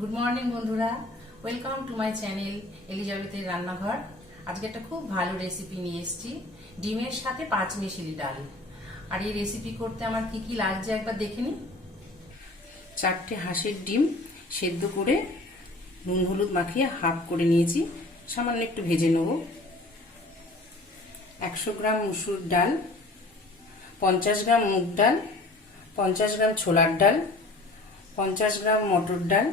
Good morning বন্ধুরা, welcome to my channel এলিজাবেথের রান্নাঘর। আজকে একটা খুব ভালো রেসিপি নিয়ে এসেছি, ডিমের সাথে পাঁচমিশালি ডাল। আর এই রেসিপি করতে আমার কি কি লাগছে একবার দেখে নিন। 4টে হাঁসের ডিম সেদ্ধ করে নুন হলুদ মাখিয়ে হাফ করে নিয়েছি, সামান্য একটু ভেজে নেব। 100 গ্রাম মসুর ডাল, 50 গ্রাম মুগ ডাল, 50 গ্রাম ছোলার ডাল, 50 গ্রাম মটর ডাল।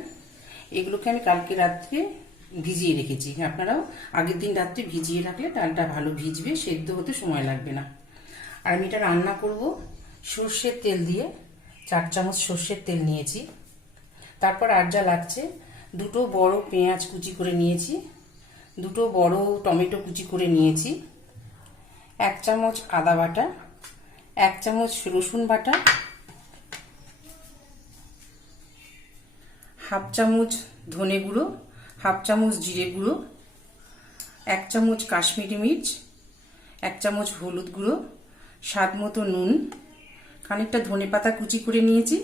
এগুলোকে আমি কালকে রাত্রে ভিজিয়ে রেখেছি। আপনারাও আগের দিন রাত্রে ভিজিয়ে রাখলে ডালটা ভালো ভিজবে, সেদ্ধ হতে সময় লাগবে না। আর আমি এটা রান্না করব সর্ষের তেল দিয়ে। 4 চামচ সর্ষের তেল নিয়েছি। তারপর আর যা লাগছে, 2টো বড় পেঁয়াজ কুচি করে নিয়েছি, 2টো বড় টমেটো কুচি করে নিয়েছি, 1 চামচ আদা বাটা, 1 চামচ রসুন বাটা, হাফ চামচ ধনে গুঁড়ো, হাফ চামচ জিরে গুঁড়ো, 1 চামচ কাশ্মীরি মির্চ, 1 চামচ হলুদ গুঁড়ো, স্বাদ মতো নুন, খানিকটা ধনে পাতা কুচি করে নিয়েছি,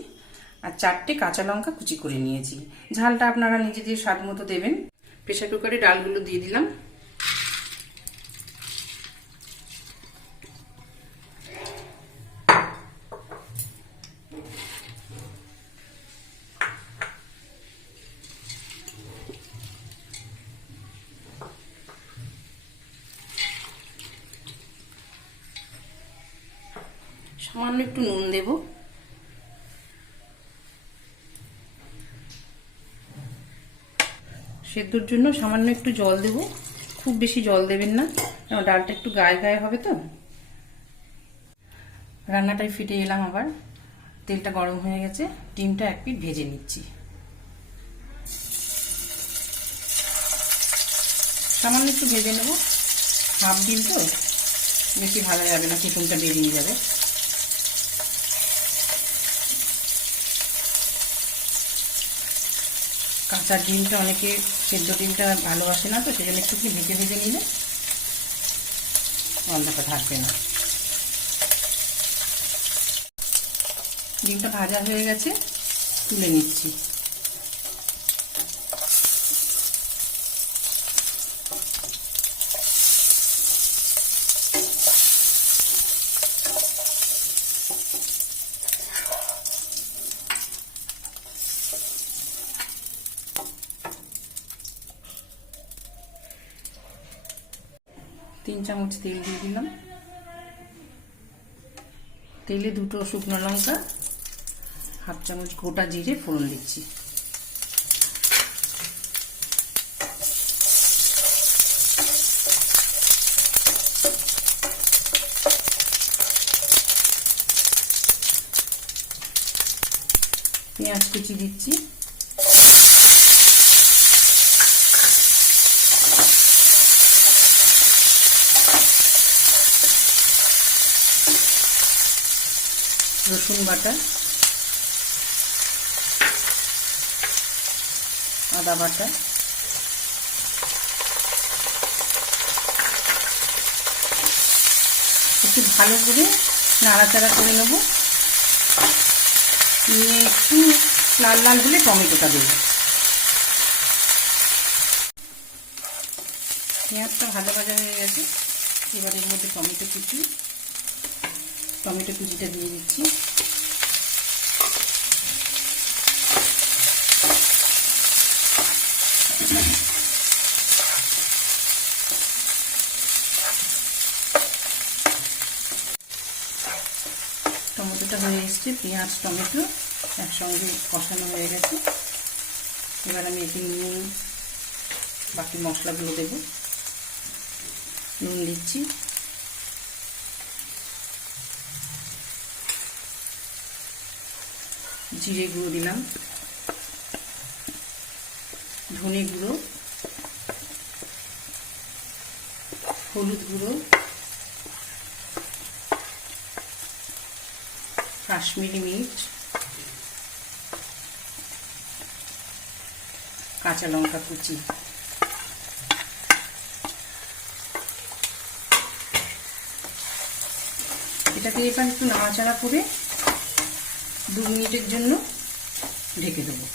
আর 4টে কাঁচা লঙ্কা কুচি করে নিয়েছি। ঝালটা আপনারা নিজেদের স্বাদ মতো দেবেন। প্রেসার কুকারে ডালগুলো দিয়ে দিলাম। সামান্য একটু নুন দেব। সেদ্ধর জন্য সামান্য একটু জল দেব, খুব বেশি জল দেবেন না, কারণ ডালটা একটু গায়ে গায়ে হবে তো। রান্নাটায় ফিরে এলাম আবার। তেলটা গরম হয়ে গেছে, ডিমটা 1 পিঠ ভেজে নিচ্ছি। সামান্য একটু ভেজে নেব, হাফ ডিম তো বেশি ভালো যাবে না, কুসুমটা বেরিয়ে যাবে। কাঁচা ডিমটা অনেকে সেদ্ধ ডিমটা ভালোবাসে না, তো সেজন্য একটু ভেজে ভেজে নিলে গন্ধটা থাকবে না। ডিমটা ভাজা হয়ে গেছে, তুলে নিচ্ছি। তিন চামচ তেল দিয়ে দিলাম। তেলে 2টো শুকনো লঙ্কা, হাফ চামচ গোটা জিরে ফোড়ন দিচ্ছি। পেঁয়াজ কুচি দিচ্ছি, রসুন বাটা, আদা বাটা, একটু ভালো করে নাড়াচাড়া করে নেব। নিয়ে একটু লাল লাল হলে টমেটোটা দেব। পেঁয়াজটা ভাজা ভাজা হয়ে গেছে, এবার এর মধ্যে টমেটো কুচিটা দিয়ে দিচ্ছি। টমেটোটা হয়ে এসছে, পেঁয়াজ টমেটো একসঙ্গে কষানো হয়ে গেছে। এবার আমি এতে নুন, বাকি মশলাগুলো দেব। নুন দিচ্ছি, জিরে গুঁড়ো দিলাম, ধনে গুঁড়ো, হলুদ গুঁড়ো, কাশ্মীরি মির্চ, কাঁচা লঙ্কা কুচি। এটাকে এবার একটু নাড়াচাড়া করে 2 মিনিটের জন্য ঢেকে দেবো।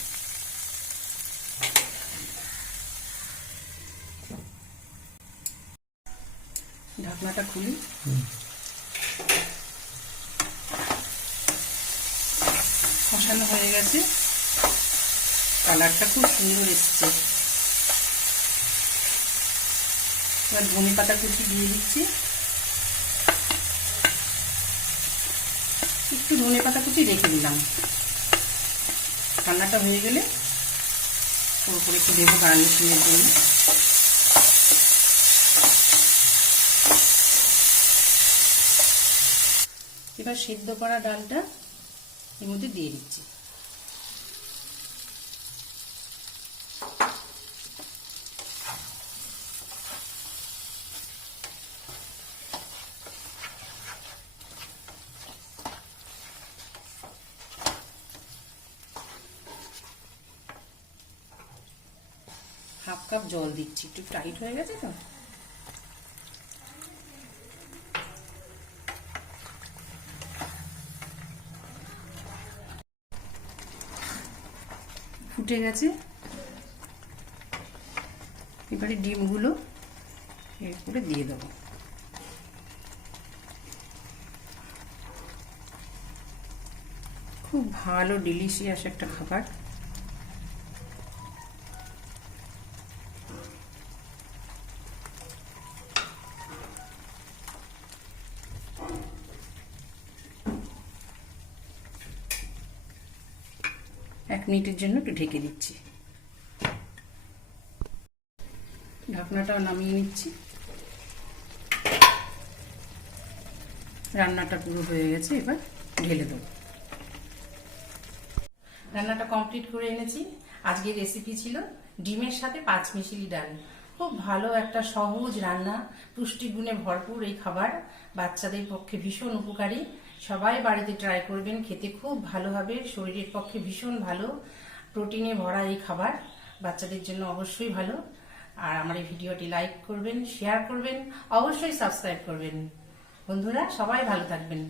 ঢাকনাটা খুলি। কষানো হয়ে গেছে, কালারটা খুব সুন্দর এসছে। এবার ধনে পাতা কুচি দিয়ে দিচ্ছি, একটু ধনে পাতা কুচি রেখে দিলাম। রান্নাটা হয়ে গেলে ওপরে একটু দেবো গার্নিশিংয়ের জন্য। এবার সেদ্ধ করা ডালটা এর মধ্যে দিয়ে দিচ্ছি। হাফ কাপ জল দিচ্ছি, একটু টাইট হয়ে গেছে তো। ফুটে গেছে, এবারে ডিমগুলো এর উপরে দিয়ে দেবো। খুব ভালো ডিলিশিয়াস একটা খাবার। এক মিনিটের জন্য একটু ঢেকে দিচ্ছি। ঢাকনাটাও নামিয়ে নিচ্ছি। রান্নাটা পুরো হয়ে গেছে, এবার ঢেলে দেবো। রান্নাটা কমপ্লিট করে এনেছি। আজকের রেসিপি ছিল ডিমের সাথে পাঁচমিশালি ডাল। খুব ভালো একটা সহজ রান্না, পুষ্টিগুণে ভরপুর এই খাবার, বাচ্চাদের পক্ষে ভীষণ উপকারী। সবাই বাড়িতে ট্রাই করবেন, খেতে খুব ভালো হবে, শরীরের পক্ষে ভীষণ ভালো, প্রোটিনে ভরা এই খাবার বাচ্চাদের জন্য অবশ্যই ভালো। আর আমার এই ভিডিওটি লাইক করবেন, শেয়ার করবেন, অবশ্যই সাবস্ক্রাইব করবেন। বন্ধুরা সবাই ভালো থাকবেন।